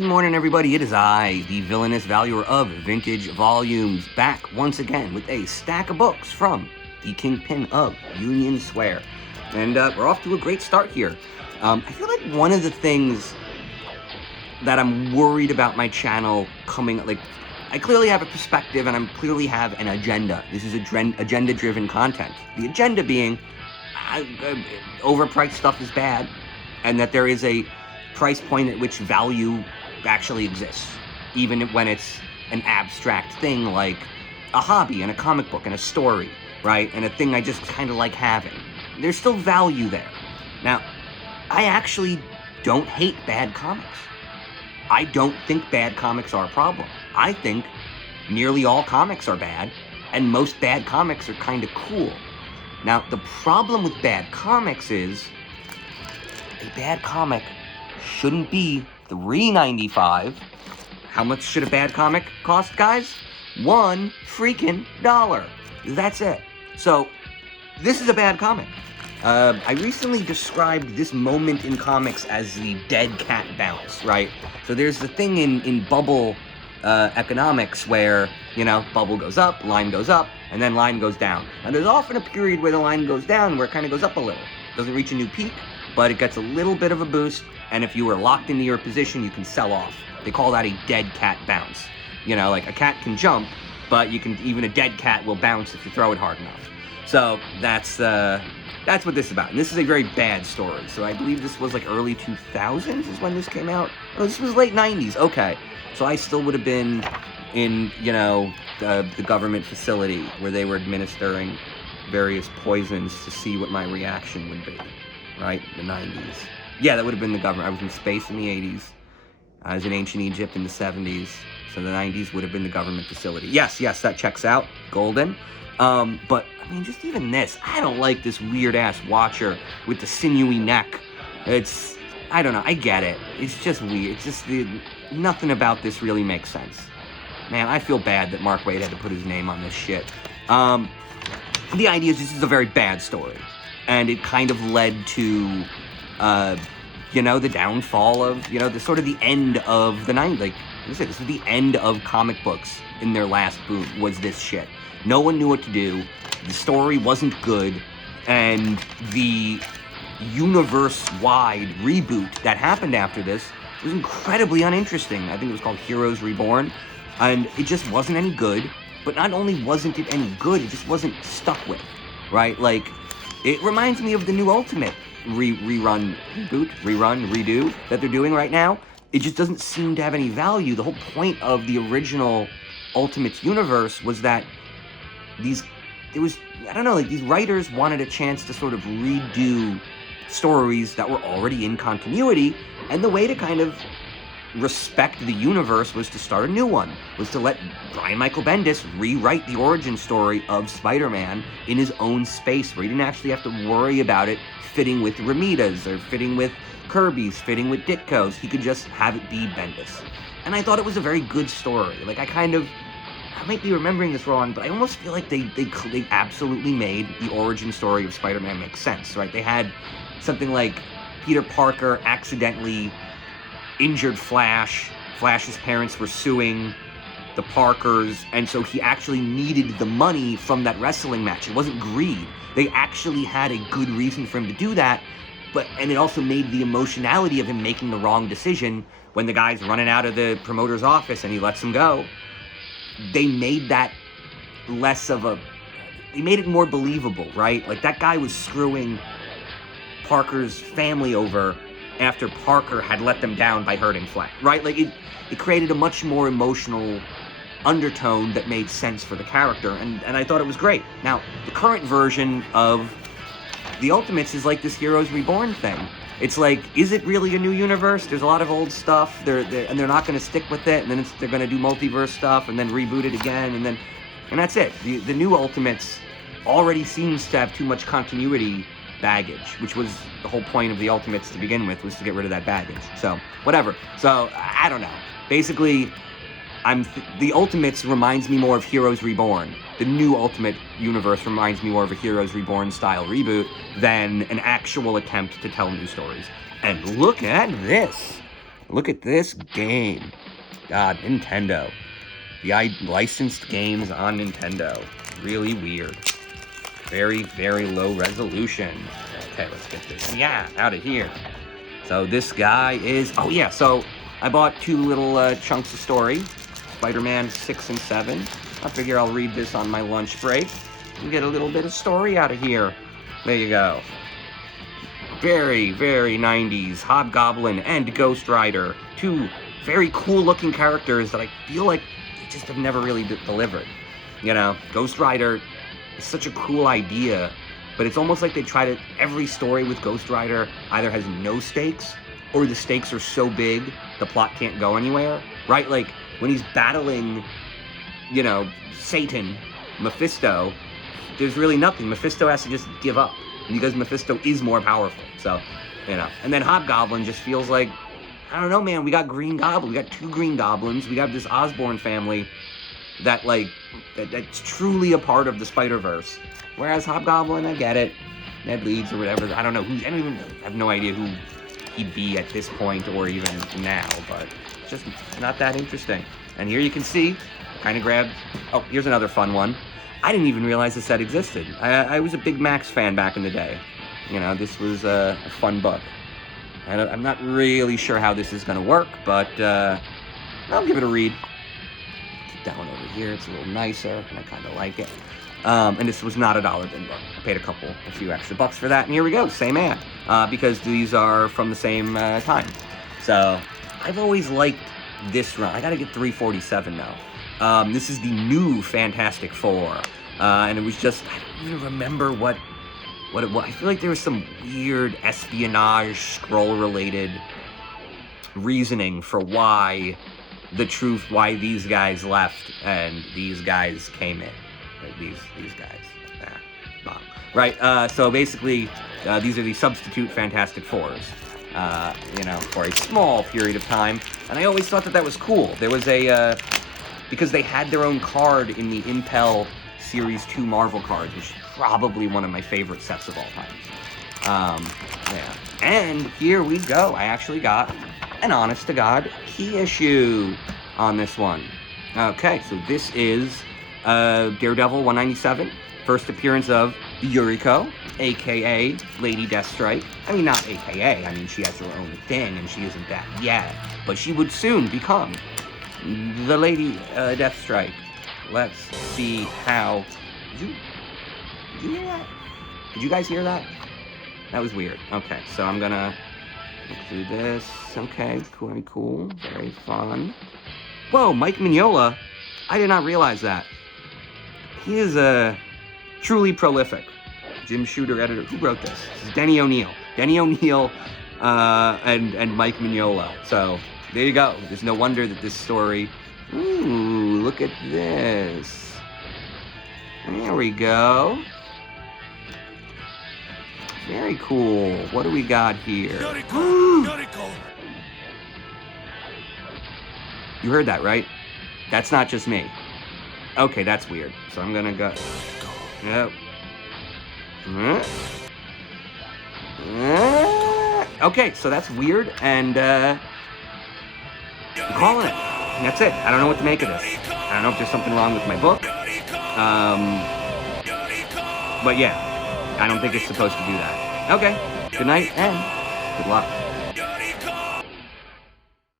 Good morning, everybody. It is I, the villainous valuer of vintage volumes, back once again with a stack of books from the Kingpin of Union Square. And we're off to a great start here. I feel like one of the things that I'm worried about my channel coming, I clearly have a perspective and I clearly have an agenda. This is agenda-driven content. The agenda being, overpriced stuff is bad, and that there is a price point at which value actually exists, even when it's an abstract thing like a hobby and a comic book and a story, right? And a thing I just kind of like having. There's still value there. Now, I actually don't hate bad comics. I don't think bad comics are a problem. I think nearly all comics are bad, and most bad comics are kind of cool. Now, the problem with bad comics is a bad comic shouldn't be $3.95. How much should a bad comic cost, guys? $1 freaking dollar. That's it. So, this is a bad comic. I recently described this moment in comics as the dead cat bounce, right? So there's the thing in bubble economics where, bubble goes up, line goes up, and then line goes down. And there's often a period where the line goes down where it kind of goes up a little. Doesn't reach a new peak, but it gets a little bit of a boost, and if you were locked into your position, you can sell off. They call that a dead cat bounce. Like a cat can jump, but even a dead cat will bounce if you throw it hard enough. So that's what this is about. And this is a very bad story. So I believe this was like early 2000s is when this came out. Oh, this was late 90s. Okay. So I still would have been in, the government facility where they were administering various poisons to see what my reaction would be. Right? The 90s. Yeah, that would have been the government. I was in space in the 80s. I was in ancient Egypt in the 70s. So the 90s would have been the government facility. Yes, that checks out. Golden. But, just even this. I don't like this weird-ass Watcher with the sinewy neck. I don't know. I get it. It's just weird. It's just, nothing about this really makes sense. Man, I feel bad that Mark Waid had to put his name on this shit. The idea is this is a very bad story. And it kind of led to, the downfall of, the end of the 90s. Like I said, this was the end of comic books in their last boom, was this shit. No one knew what to do. The story wasn't good. And the universe-wide reboot that happened after this was incredibly uninteresting. I think it was called Heroes Reborn. And it just wasn't any good. But not only wasn't it any good, it just wasn't stuck with, right? Like, it reminds me of the new Ultimate redo that they're doing right now. It just doesn't seem to have any value. The whole point of the original Ultimates universe was that these writers wanted a chance to sort of redo stories that were already in continuity, and the way to kind of respect the universe was to start a new one, was to let Brian Michael Bendis rewrite the origin story of Spider-Man in his own space, where he didn't actually have to worry about it fitting with Ramitas, or fitting with Kirby's, fitting with Ditko's. He could just have it be Bendis. And I thought it was a very good story. I might be remembering this wrong, but I almost feel like they absolutely made the origin story of Spider-Man make sense, right? They had something like Peter Parker accidentally injured Flash. Flash's parents were suing the Parkers, and so he actually needed the money from that wrestling match. It wasn't greed. They actually had a good reason for him to do that, and it also made the emotionality of him making the wrong decision when the guy's running out of the promoter's office and he lets him go. They made that they made it more believable, right? Like, that guy was screwing Parker's family over after Parker had let them down by hurting Flash, right? Like, it created a much more emotional undertone that made sense for the character, and I thought it was great. Now, the current version of the Ultimates is like this Heroes Reborn thing. It's like, is it really a new universe? There's a lot of old stuff, and they're not going to stick with it, and then they're going to do multiverse stuff, and then reboot it again, and that's it. The new Ultimates already seems to have too much continuity baggage, which was the whole point of the Ultimates to begin with, was to get rid of that baggage. So, whatever. So, I don't know. Basically, the Ultimates reminds me more of Heroes Reborn. The new Ultimate universe reminds me more of a Heroes Reborn style reboot than an actual attempt to tell new stories. And look at this. Look at this game. God, Nintendo. The licensed games on Nintendo. Really weird. Very, very low resolution. Okay, let's get this out of here. So this guy is... Oh, yeah, so I bought 2 little chunks of story. Spider-Man 6 and 7. I figure I'll read this on my lunch break and get a little bit of story out of here. There you go. Very, very 90s. Hobgoblin and Ghost Rider. 2 very cool-looking characters that I feel like they just have never really delivered. You know, Ghost Rider is such a cool idea, but it's almost like they try to... Every story with Ghost Rider either has no stakes, or the stakes are so big, the plot can't go anywhere, right? Like, when he's battling, you know, Satan, Mephisto, there's really nothing. Mephisto has to just give up, because Mephisto is more powerful, so, you know. And then Hobgoblin just feels like, I don't know, man, we got Green Goblin, we got 2 Green Goblins, we got this Osborn family that, like, that's truly a part of the Spider-Verse. Whereas Hobgoblin, I get it, Ned Leeds or whatever, I don't know, I have no idea who he'd be at this point or even now, but it's just not that interesting. And here you can see, kind of grabbed, oh, here's another fun one. I didn't even realize this set existed. I was a big Max fan back in the day. You know, this was a fun book. And I'm not really sure how this is going to work, but I'll give it a read. Keep that one over here. It's a little nicer, and I kind of like it. And this was not a dollar bin book. I paid a few extra bucks for that, and here we go, same ad. Because these are from the same time. So, I've always liked this run. I gotta get 347 now. This is the new Fantastic Four. And it was just, I don't even remember what it was. I feel like there was some weird espionage, scroll-related reasoning for why these guys left and these guys came in. These guys. Right, so basically, these are the substitute Fantastic Fours, you know, for a small period of time. And I always thought that was cool. There was because they had their own card in the Impel Series 2 Marvel cards, which is probably one of my favorite sets of all time. Yeah. And here we go. I actually got an honest-to-God key issue on this one. Okay, so this is Daredevil 197, first appearance of Yuriko, a.k.a. Lady Deathstrike. I mean, not a.k.a., I mean, she has her own thing, and she isn't that yet, but she would soon become the Lady Deathstrike. Let's see how... Did you hear that? Did you guys hear that? That was weird. Okay, so I'm gonna look through this. Okay, cool, very cool, very fun. Whoa, Mike Mignola. I did not realize that. He is truly prolific. Jim Shooter editor. Who wrote this? This is Denny O'Neil. Denny O'Neil and Mike Mignola. So there you go. There's no wonder that this story... Ooh, look at this. There we go. Very cool. What do we got here? You heard that, right? That's not just me. Okay, that's weird. So I'm gonna go... Yep. Okay, so that's weird, and I'm calling it. And that's it. I don't know what to make of this. I don't know if there's something wrong with my book. But yeah, I don't think it's supposed to do that. Okay, good night, and good luck.